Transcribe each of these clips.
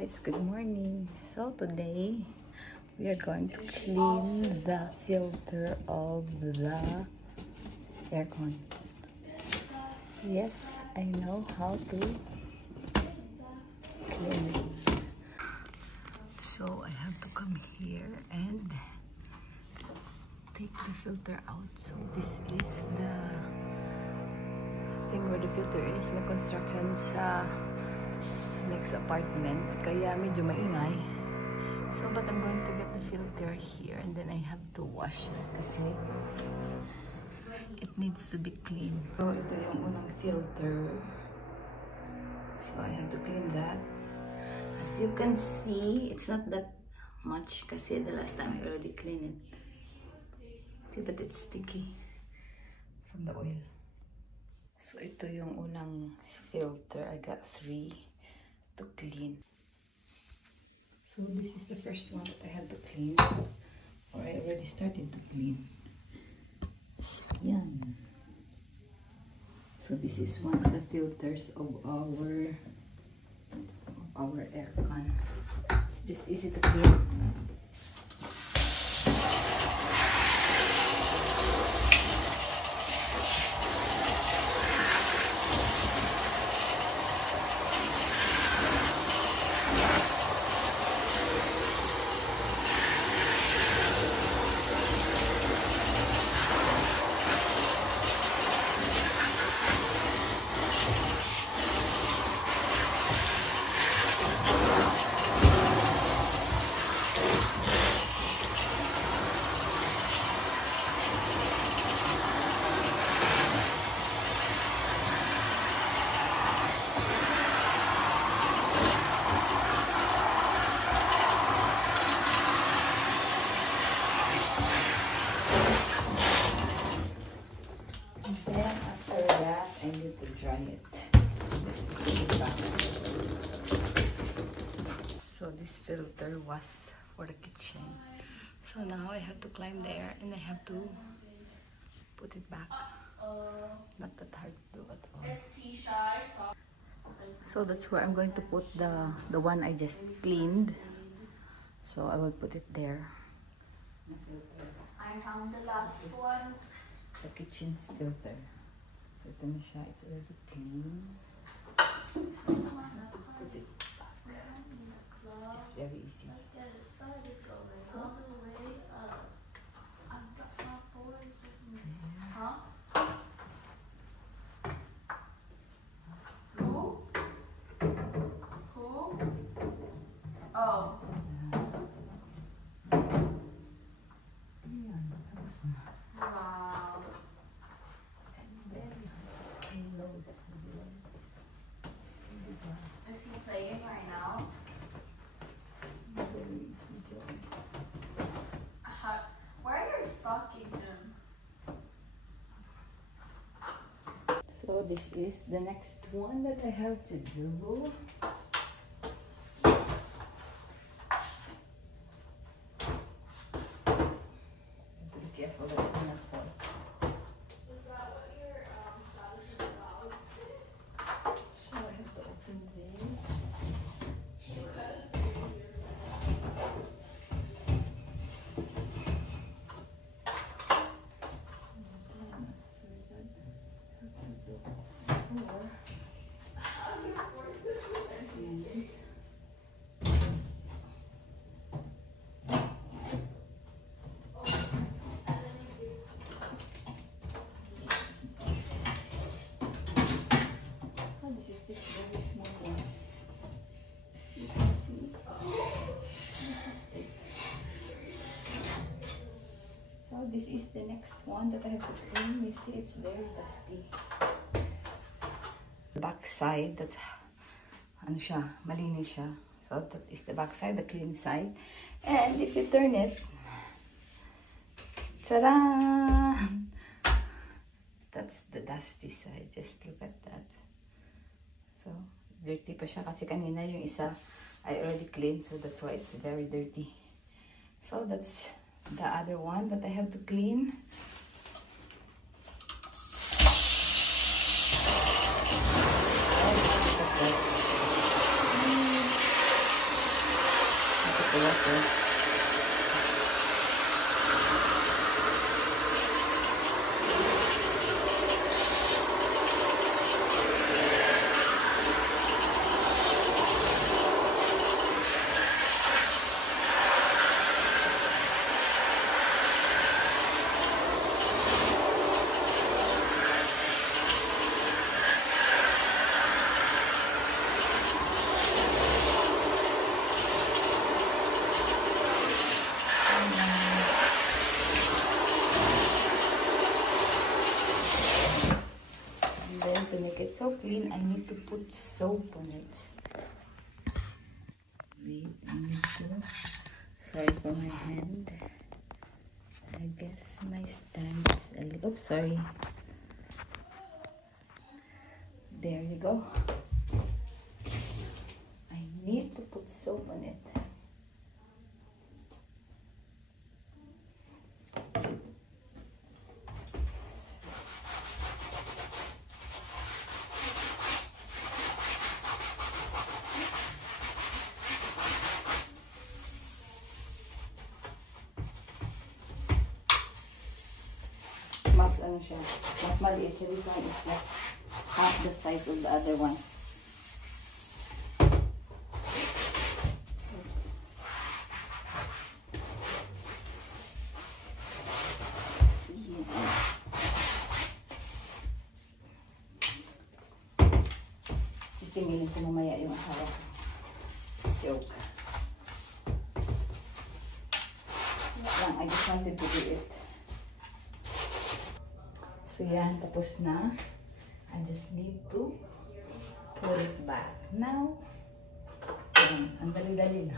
guys, good morning. So today we are going to clean the filter of the aircon. Yes, I know how to clean it. So I have to come here and take the filter out. So this is the thing where the filter is. May construction sa next apartment, kaya medyo maingay. So, but I'm going to get the filter here and then I have to wash it kasi it needs to be clean. So, ito yung unang filter. So, I have to clean that. As you can see, it's not that much kasi the last time I already cleaned it. See, but it's sticky from the oil. So, ito yung unang filter. I got 3 to clean. So this is the first one that I have to clean, or I already started to clean. Yan. So this is one of the filters of our aircon. It's just easy to clean. So this filter was for the kitchen. So now I have to climb there and I have to put it back. Not that hard to do at all. So that's where I'm going to put the one I just cleaned. So I will put it there. I found the last ones. The kitchen's filter. So ito na siya. It's already clean. So put it back. It's just very easy. So, Is he playing right now? Why are you stalking him? so this is the next one that I have to do. Be careful that it will not fall. Is that what your status is about? So I have to open this. This is the next one that I have to clean. You see, it's very dusty. The back side, that ano siya, malinis siya. So that is the back side, the clean side. And if you turn it, ta-da! That's the dusty side. Just look at that. So dirty pa siya kasi kanina yung isa I already cleaned, so that's why it's very dirty. So that's the other one that I have to clean. the water. To make it so clean, I need to put soap on it. Wait, I need to. Sorry for my hand. I guess my stand is a little. Oops, sorry. There you go. I need to put soap on it. Mas ano siya, mas maliit siya. This one is like half the size of the other one. Oops. Yeah. Isimilin ko mamaya yung asawa ko. Joke. Lang, I just wanted to do it. So yan, tapos na. I just need to put it back now. Yan, ang dali-dali na.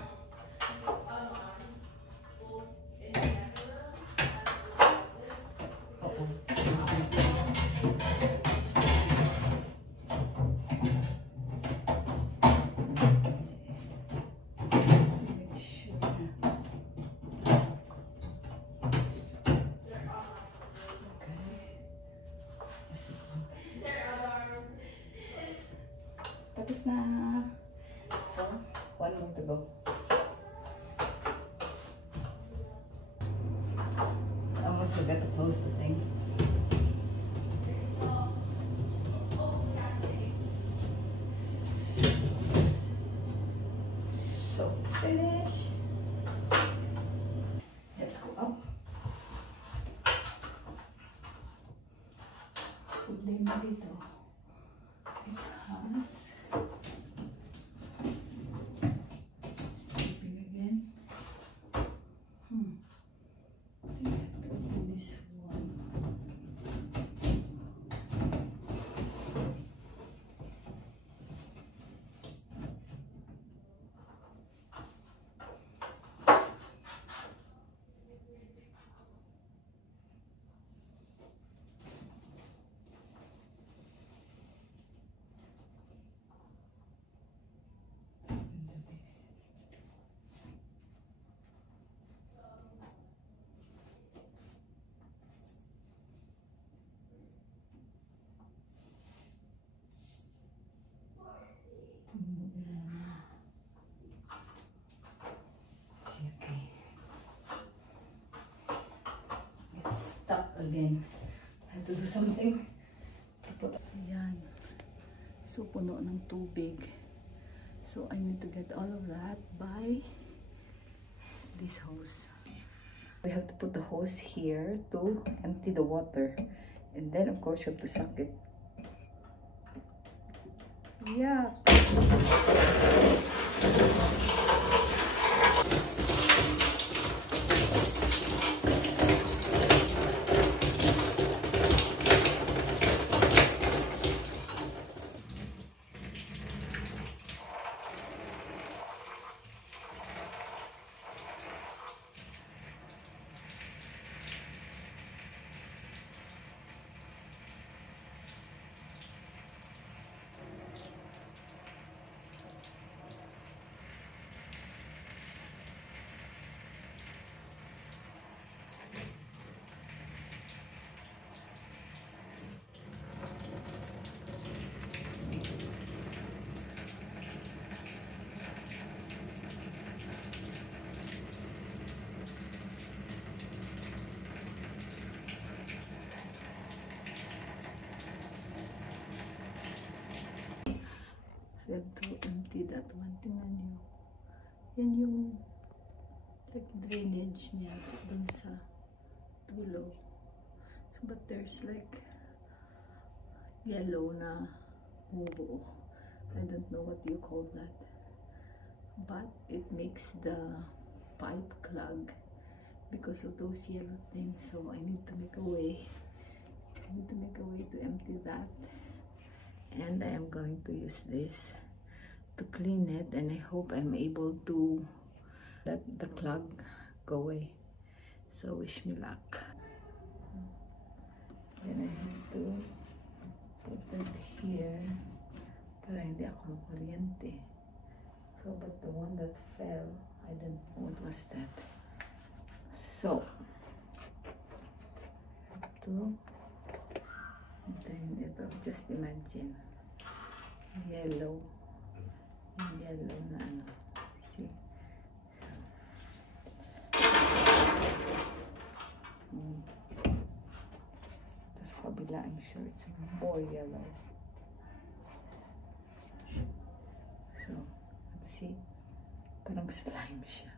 Tapos na. So, one more to go. I almost forgot to close the thing. So, finish. Let's go up. Problema dito. Because sleeping again. I think I have to open this one. Stuck again. I have to do something to put. Yan. So, puno ng tubig. So, I need to get all of that by this hose. We have to put the hose here to empty the water. And then, of course, you have to suck it. Yeah. that one. Tingnan nyo. Yan yung like drainage niya dun sa dulo. So, but there's like yellow na buo. I don't know what you call that. But it makes the pipe clog because of those yellow things. So I need to make a way. I need to make a way to empty that. And I am going to use this to clean it, and I hope I'm able to let the clog go away. So wish me luck. Then I have to put it here para hindi ako makuryente. So, but the one that fell, I don't know what was that. So, then ito, just imagine, yellow na ano, see? Tapos kabila, I'm sure it's more yellow. So, see? Parang slime siya.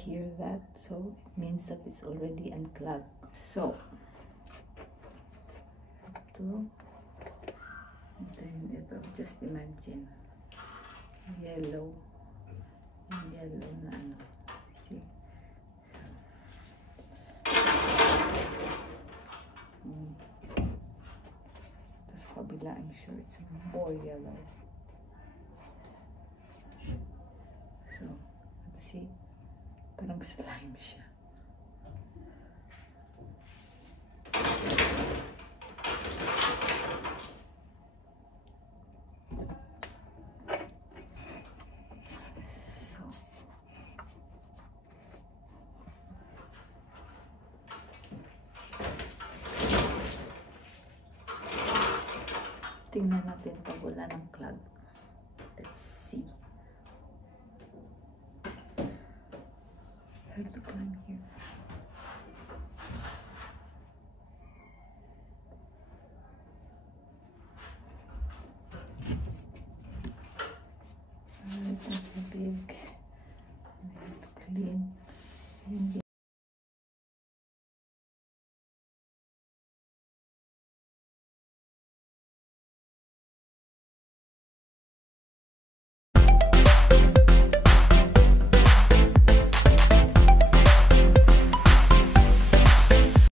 Hear that? So it means that it's already unclogged. So then ito, just imagine, yellow na ano, see? Tapos kabila, I'm sure it's more yellow. So, see? Parang slime siya. Tingnan natin pag wala ng clog. Let's see. I have to climb here.